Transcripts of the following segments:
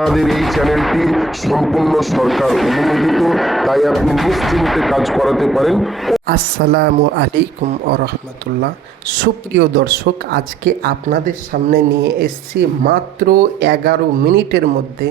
আমাদের এই চ্যানেলটি সম্পূর্ণ সরকার অনুমোদিত, তাই আপনি নিশ্চিন্তে কাজ করাতে পারেন। আসসালামু আলাইকুম রহমতুল্লাহ। সুপ্রিয় দর্শক, আজকে আপনাদের সামনে নিয়ে এসেছি মাত্র 11 মিনিটের মধ্যে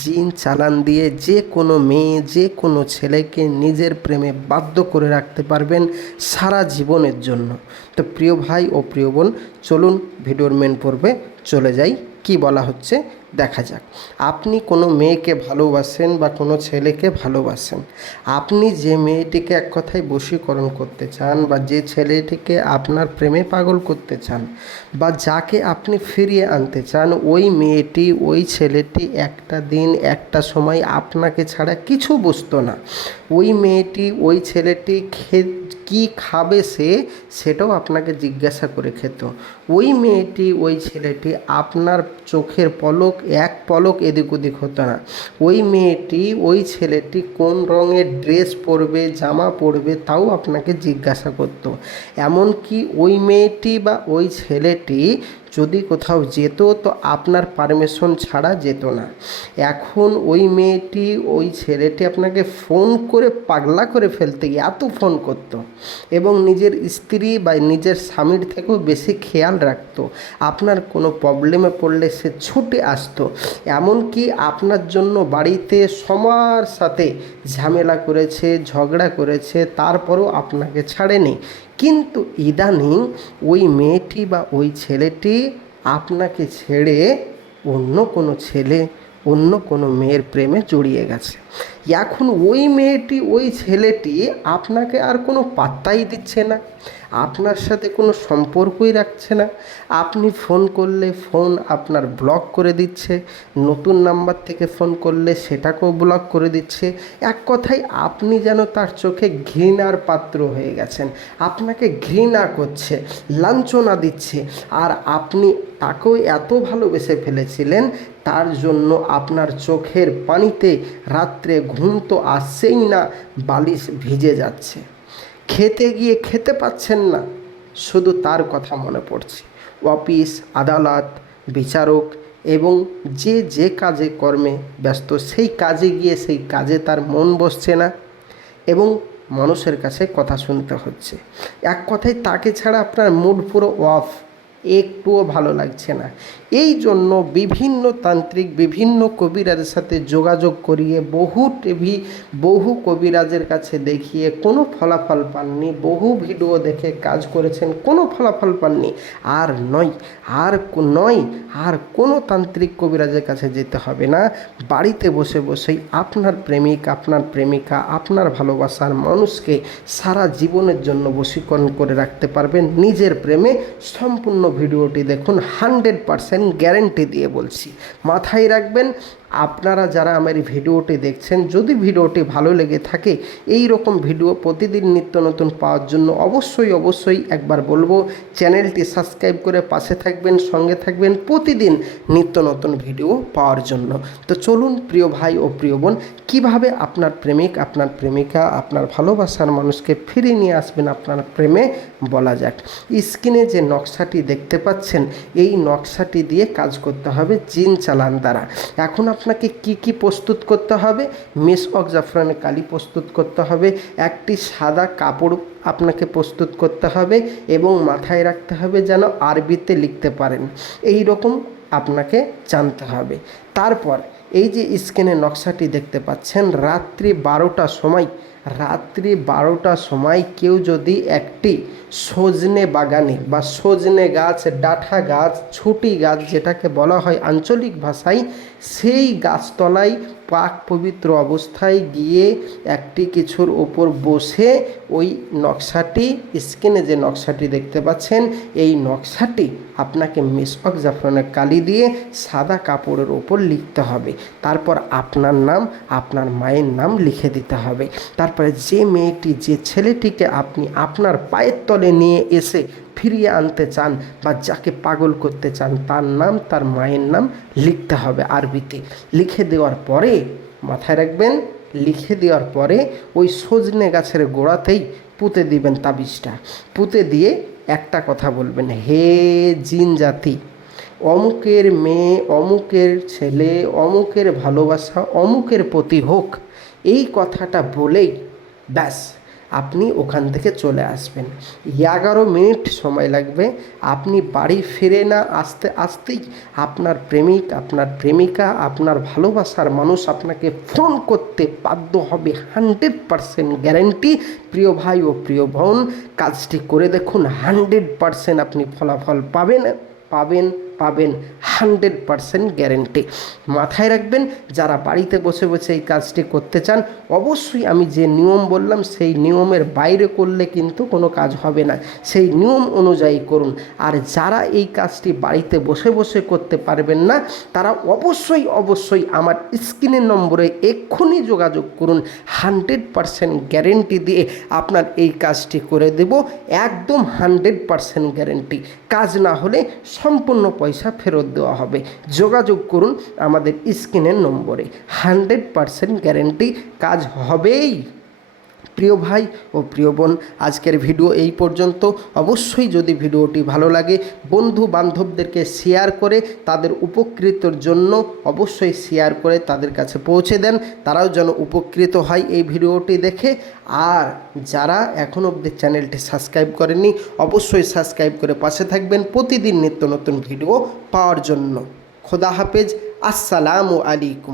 জিন চালান দিয়ে যে কোনো মেয়ে, যে কোনো ছেলেকে নিজের প্রেমে বাধ্য করে রাখতে পারবেন সারা জীবনের জন্য। তো প্রিয় ভাই ও প্রিয় বোন, চলুন ভিডিওর মেন পর্বে চলে যাই। কি বলা হচ্ছে দেখা যাক। আপনি কোনো মেয়েকে ভালোবাসেন বা কোনো ছেলেকে ভালোবাসেন, আপনি যে মেয়েটিকে এক কথায় বশীকরণ করতে চান বা যে ছেলেটিকে আপনার প্রেমে পাগল করতে চান বা যাকে আপনি ফিরিয়ে আনতে চান, ওই মেয়েটি, ওই ছেলেটি একটা দিন একটা সময় আপনাকে ছাড়া কিছু বুঝতো না। ওই মেয়েটি, ওই ছেলেটি কি খাবে সেটাও আপনাকে জিজ্ঞাসা করে খেত। ওই মেয়েটি, ওই ছেলেটি আপনার চোখের পলক, এক পলক এদিক ওদিক হতো না। ওই মেয়েটি, ওই ছেলেটি কোন রঙের ড্রেস পরবে, জামা পরবে তাও আপনাকে জিজ্ঞাসা করত। এমনকি ওই মেয়েটি বা ওই ছেলেটি যদি কোথাও যেত তো আপনার পারমিশন ছাড়া যেত না। এখন ওই মেয়েটি, ওই ছেলেটি আপনাকে ফোন করে পাগলা করে ফেলতে এত ফোন করত এবং নিজের স্ত্রী বা নিজের স্বামীর থেকেও বেশি খেয়াল রাখতো। আপনার কোনো প্রবলেমে পড়লে সে ছুটে আসতো। এমনকি আপনার জন্য বাড়িতে সবার সাথে ঝামেলা করেছে, ঝগড়া করেছে, তারপরও আপনাকে ছাড়েনি। কিন্তু ইদানিং ওই মেয়েটি বা ওই ছেলেটি আপনাকে ছেড়ে অন্য কোনো ছেলে, অন্য কোনো মেয়ের প্রেমে জড়িয়ে গেছে। এখন ওই মেয়েটি, ওই ছেলেটি আপনাকে আর কোনো পাত্তাই দিচ্ছে না, আপনার সাথে কোনো সম্পর্কই রাখছে না। আপনি ফোন করলে ফোন আপনার ব্লক করে দিচ্ছে, নতুন নাম্বার থেকে ফোন করলে সেটাকেও ব্লক করে দিচ্ছে। এক কথায় আপনি যেন তার চোখে ঘৃণার পাত্র হয়ে গেছেন। আপনাকে ঘৃণা করছে, লাঞ্ছনা দিচ্ছে। আর আপনি তাকেও এত ভালোবেসে ফেলেছিলেন, তার জন্য আপনার চোখের পানিতে রাত্রে ঘুম তো আসছেই না, বালিশ ভিজে যাচ্ছে। খেতে গিয়ে খেতে পাচ্ছেন না, শুধু তার কথা মনে পড়ছে। অফিস, আদালত, বিচারক এবং যে যে কাজে কর্মে ব্যস্ত, সেই কাজে গিয়ে সেই কাজে তার মন বসছে না এবং মানুষের কাছে কথা শুনতে হচ্ছে। এক কথায় তাকে ছাড়া আপনার মুড পুরো অফ, একটুও ভালো লাগছে না। এই জন্য বিভিন্ন তান্ত্রিক, বিভিন্ন কবিরাজের সাথে যোগাযোগ করিয়ে বহু টিভি, বহু কবিরাজের কাছে দেখিয়ে কোনো ফলাফল পাননি, বহু ভিডিও দেখে কাজ করেছেন, কোনো ফলাফল পাননি। আর নয় আর কোনো তান্ত্রিক কবিরাজের কাছে যেতে হবে না। বাড়িতে বসে বসেই আপনার প্রেমিক, আপনার প্রেমিকা, আপনার ভালোবাসার মানুষকে সারা জীবনের জন্য বশীকরণ করে রাখতে পারবেন নিজের প্রেমে। সম্পূর্ণ ভিডিওটি দেখুন, 100% গ্যারেন্টি দিয়ে বলছি। মাথায় রাখবেন, আপনারা যারা আমার এই ভিডিওটি দেখছেন, যদি ভিডিওটি ভালো লেগে থাকে, এই রকম ভিডিও প্রতিদিন নিত্য নতুন পাওয়ার জন্য অবশ্যই একবার বলবো, চ্যানেলটি সাবস্ক্রাইব করে পাশে থাকবেন, সঙ্গে থাকবেন প্রতিদিন নিত্য নতুন ভিডিও পাওয়ার জন্য। তো চলুন প্রিয় ভাই ও প্রিয় বোন, কীভাবে আপনার প্রেমিক, আপনার প্রেমিকা, আপনার ভালোবাসার মানুষকে ফিরিয়ে নিয়ে আসবেন আপনার প্রেমে বলা যাক। স্ক্রিনে যে নকশাটি দেখতে পাচ্ছেন, এই নকশাটি দিয়ে কাজ করতে হবে জিন চালান দ্বারা। এখন আপনাকে কি প্রস্তুত করতে হবে? মিসওয়াক জাফরানের কালি প্রস্তুত করতে হবে, একটি সাদা কাপড় আপনাকে প্রস্তুত করতে হবে এবং মাথায় রাখতে হবে যেন আরবিতে লিখতে পারেন, এই রকম আপনাকে জানতে হবে। তারপর এই যে স্ক্রিনে নকশাটি দেখতে পাচ্ছেন, রাত্রি 12টার সময় কেউ যদি একটি সজনে বাগানে বা সজনে গাছ, ডাঁঠা গাছ, ছুটি গাছ যেটাকে বলা হয় আঞ্চলিক ভাষায়, সেই গাছতলায় পাক পবিত্র অবস্থায় গিয়ে একটি কিছুর ওপর বসে ওই নকশাটি, স্ক্রিনে যে নকশাটি দেখতে পাচ্ছেন, এই নকশাটি আপনাকে মিসওয়াক জাফরানের কালি দিয়ে সাদা কাপড়ের ওপর লিখতে হবে। তারপর আপনার নাম, আপনার মায়ের নাম লিখে দিতে হবে। তারপরে যে মেয়েটি, যে ছেলেটিকে আপনি আপনার পায়ের তলে নিয়ে এসে ফিরিয়ে আনতে চান বা যাকে পাগল করতে চান, তার নাম, তার মায়ের নাম লিখতে হবে আরবিতে। লিখে দেওয়ার পরে, মাথায় রাখবেন, লিখে দেওয়ার পরে ওই সজনে গাছের গোড়াতেই পুঁতে দিবেন তাবিজটা। পুঁতে দিয়ে একটা কথা বলবেন, হে জিন জাতি, অমুকের মেয়ে, অমুকের ছেলে, অমুকের ভালোবাসা অমুকের প্রতি হোক, এই কথাটা বলেই ব্যাস আপনি ওখান থেকে চলে আসবেন। 11 মিনিট সময় লাগবে। আপনি বাড়ি ফিরে না আসতে আসতেই আপনার প্রেমিক, আপনার প্রেমিকা, আপনার ভালোবাসার মানুষ আপনাকে ফোন করতে বাধ্য হবে। 100% গ্যারেন্টি। প্রিয় ভাই ও প্রিয় বোন, কাজটি করে দেখুন, 100% আপনি ফলাফল পাবেন পাবেন পাবেন 100% গ্যারেন্টি। মাথায় রাখবেন, যারা বাড়িতে বসে বসে এই কাজটি করতে চান, অবশ্যই আমি যে নিয়ম বললাম সেই নিয়মের বাইরে করলে কিন্তু কোনো কাজ হবে না, সেই নিয়ম অনুযায়ী করুন। আর যারা এই কাজটি বাড়িতে বসে বসে করতে পারবেন না, তারা অবশ্যই অবশ্যই আমার স্ক্রিনের নম্বরে এক্ষুনি যোগাযোগ করুন। 100% গ্যারেন্টি দিয়ে আপনার এই কাজটি করে দেব, একদম 100% গ্যারেন্টি। কাজ না হলে সম্পূর্ণ পয়সা ফেরত দেওয়া হবে। যোগাযোগ করুন আমাদের স্ক্রিনের নম্বরে। 100% গ্যারেন্টি, কাজ হবেই। প্রিয় ভাই ও প্রিয় বোন, আজকের ভিডিও এই পর্যন্ত। অবশ্যই যদি ভিডিওটি ভালো লাগে, বন্ধু বান্ধবদেরকে শেয়ার করে তাদের উপকৃতর জন্য অবশ্যই শেয়ার করে তাদের কাছে পৌঁছে দেন, তারাও যেন উপকৃত হয় এই ভিডিওটি দেখে। আর যারা এখনও অবধি চ্যানেলটি সাবস্ক্রাইব করেননি, অবশ্যই সাবস্ক্রাইব করে পাশে থাকবেন প্রতিদিন নিত্য নতুন ভিডিও পাওয়ার জন্য। খোদা হাফেজ, আসসালামু আলাইকুম।